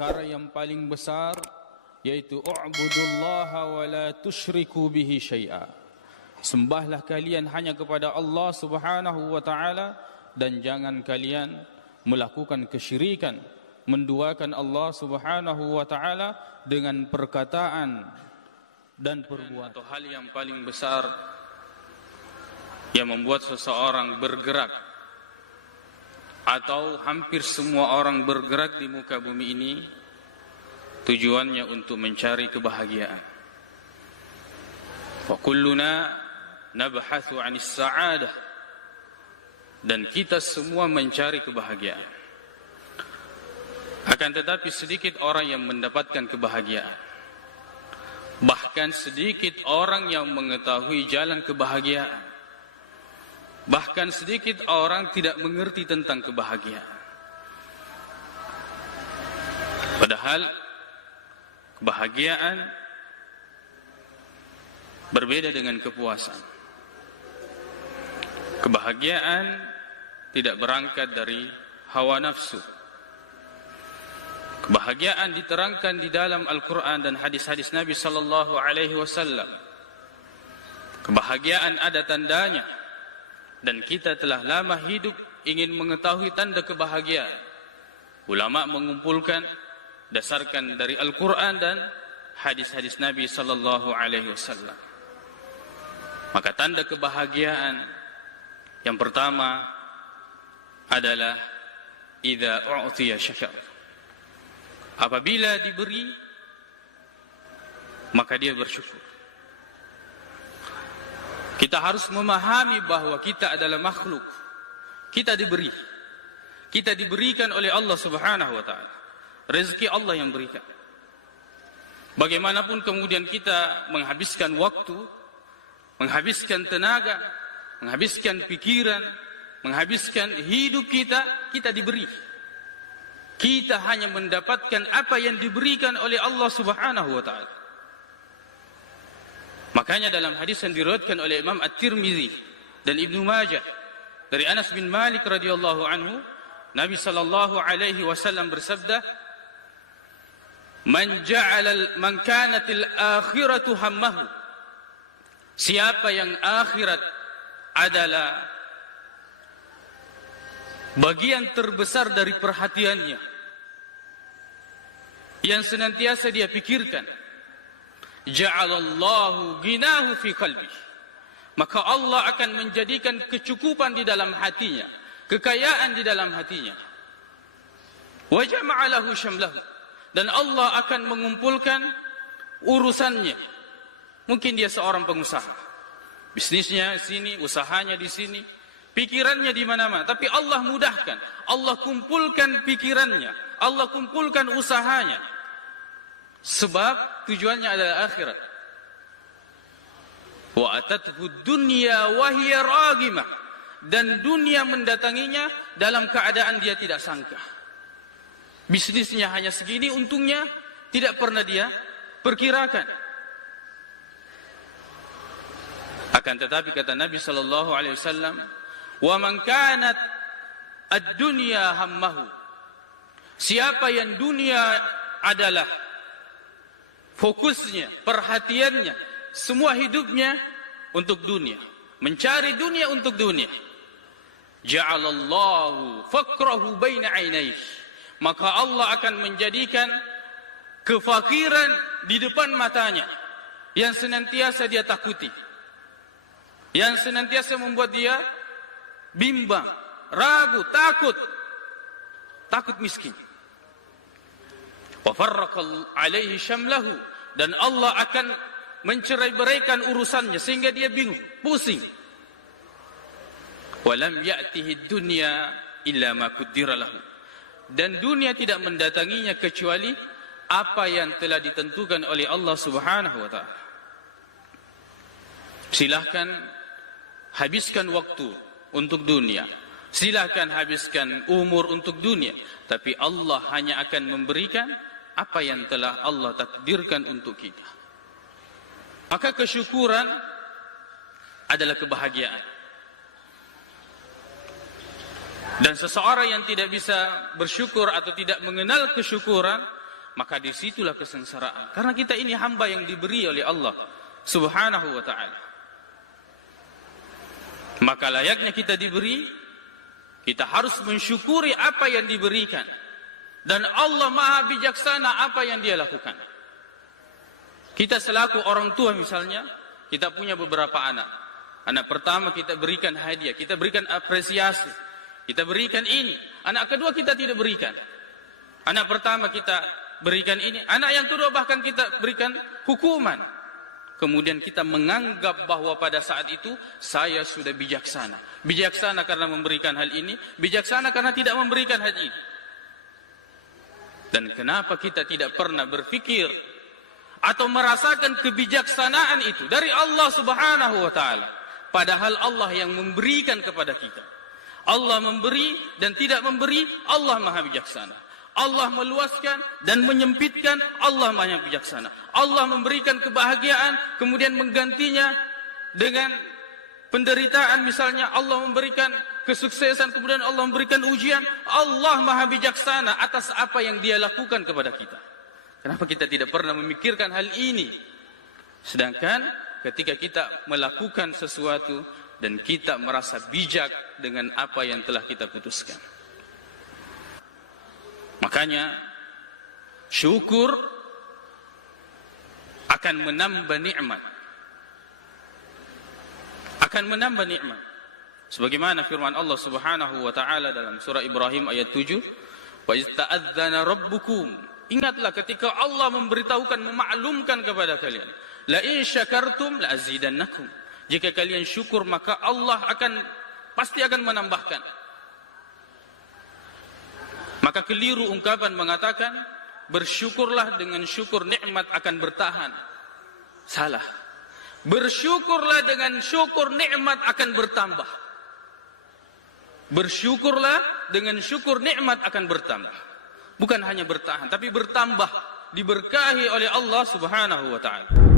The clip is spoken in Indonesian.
perkara yang paling besar, yaitu u'budullaha wa la tusyriku bihi syai'a. Sembahlah kalian hanya kepada Allah Subhanahu wa taala dan jangan kalian melakukan kesyirikan, menduakan Allah Subhanahu wa taala dengan perkataan dan perbuatan. Atau hal yang paling besar yang membuat seseorang bergerak atau hampir semua orang bergerak di muka bumi ini, tujuannya untuk mencari kebahagiaan. Wa kulluna nabhathu 'anis sa'adah, dan kita semua mencari kebahagiaan. Akan tetapi sedikit orang yang mendapatkan kebahagiaan. Bahkan sedikit orang yang mengetahui jalan kebahagiaan. Bahkan sedikit orang tidak mengerti tentang kebahagiaan. Padahal kebahagiaan berbeda dengan kepuasan. Kebahagiaan tidak berangkat dari hawa nafsu. Kebahagiaan diterangkan di dalam Al-Quran dan hadis-hadis Nabi sallallahu alaihi wasallam. Kebahagiaan ada tandanya, dan kita telah lama hidup ingin mengetahui tanda kebahagiaan. Ulama mengumpulkan dasarkan dari Al-Quran dan hadis-hadis Nabi sallallahu alaihi wasallam. Maka tanda kebahagiaan yang pertama adalah idza u'tiya syakar. Apabila diberi, maka dia bersyukur. Kita harus memahami bahwa kita adalah makhluk. Kita diberi. Kita diberikan oleh Allah Subhanahu wa taala. Rezeki Allah yang berikan. Bagaimanapun kemudian kita menghabiskan waktu, menghabiskan tenaga, menghabiskan pikiran, menghabiskan hidup kita, kita diberi. Kita hanya mendapatkan apa yang diberikan oleh Allah Subhanahu wa taala. Makanya dalam hadis yang diriwayatkan oleh Imam At-Tirmidzi dan Ibnu Majah dari Anas bin Malik radhiyallahu anhu, Nabi sallallahu alaihi wasallam bersabda, "Man kanatil akhiratu hammahu." Siapa yang akhirat adalah bagian terbesar dari perhatiannya, yang senantiasa dia pikirkan, ja'alallahu ghinahu fi qalbi, maka Allah akan menjadikan kecukupan di dalam hatinya, kekayaan di dalam hatinya. Wa jama'a lahu syamlahu, dan Allah akan mengumpulkan urusannya. Mungkin dia seorang pengusaha, bisnisnya di sini, usahanya di sini, pikirannya di mana-mana, tapi Allah mudahkan, Allah kumpulkan pikirannya, Allah kumpulkan usahanya, sebab tujuannya adalah akhirat. Wa atathu dunya wa hiya ragimah, dan dunia mendatanginya dalam keadaan dia tidak sangka. Bisnisnya hanya segini untungnya, tidak pernah dia perkirakan. Akan tetapi kata Nabi sallallahu alaihi wasallam, "Wa man kanat ad-dunya hammahu." Siapa yang dunia adalah fokusnya, perhatiannya, semua hidupnya untuk dunia, mencari dunia untuk dunia, ja'alallahu faqrahu baina 'ainaihi, maka Allah akan menjadikan kefakiran di depan matanya, yang senantiasa dia takuti, yang senantiasa membuat dia bimbang, ragu, takut miskin. Wa farraqa alaihi syamlahu, dan Allah akan mencerai-beraikan urusannya sehingga dia bingung, pusing. Wa lam ya'tihi dunya illa ma qaddara lahu, dan dunia tidak mendatanginya kecuali apa yang telah ditentukan oleh Allah Subhanahu wa taala. Silahkan habiskan waktu untuk dunia, silahkan habiskan umur untuk dunia, tapi Allah hanya akan memberikan apa yang telah Allah takdirkan untuk kita. Maka kesyukuran adalah kebahagiaan. Dan seseorang yang tidak bisa bersyukur atau tidak mengenal kesyukuran, maka disitulah kesengsaraan. Karena kita ini hamba yang diberi oleh Allah Subhanahu wa ta'ala. Maka layaknya kita diberi, kita harus mensyukuri apa yang diberikan. Dan Allah maha bijaksana apa yang dia lakukan. Kita selaku orang tua misalnya, kita punya beberapa anak. Anak pertama kita berikan hadiah, kita berikan apresiasi, kita berikan ini. Anak kedua kita tidak berikan. Anak pertama kita berikan ini, anak yang kedua bahkan kita berikan hukuman. Kemudian kita menganggap bahwa pada saat itu saya sudah bijaksana. Bijaksana karena memberikan hal ini, bijaksana karena tidak memberikan hal ini. Dan kenapa kita tidak pernah berpikir atau merasakan kebijaksanaan itu dari Allah Subhanahu wa ta'ala. Padahal Allah yang memberikan kepada kita. Allah memberi dan tidak memberi, Allah maha bijaksana. Allah meluaskan dan menyempitkan, Allah maha bijaksana. Allah memberikan kebahagiaan, kemudian menggantinya dengan penderitaan misalnya. Allah memberikan kesuksesan, kemudian Allah memberikan ujian. Allah maha bijaksana atas apa yang dia lakukan kepada kita. Kenapa kita tidak pernah memikirkan hal ini? Sedangkan ketika kita melakukan sesuatu dan kita merasa bijak dengan apa yang telah kita putuskan. Makanya syukur akan menambah nikmat. Akan menambah nikmat. Sebagaimana firman Allah Subhanahu wa ta'ala dalam surah Ibrahim ayat 7, "Wa ista'adzana rabbukum." Ingatlah ketika Allah memberitahukan, memaklumkan kepada kalian, "La in syakartum la azidannakum." Jika kalian syukur maka Allah pasti akan menambahkan. Maka keliru ungkapan mengatakan bersyukurlah dengan syukur nikmat akan bertahan. Salah. Bersyukurlah dengan syukur nikmat akan bertambah. Bersyukurlah dengan syukur nikmat akan bertambah. Bukan hanya bertahan, tapi bertambah, diberkahi oleh Allah Subhanahu wa ta'ala.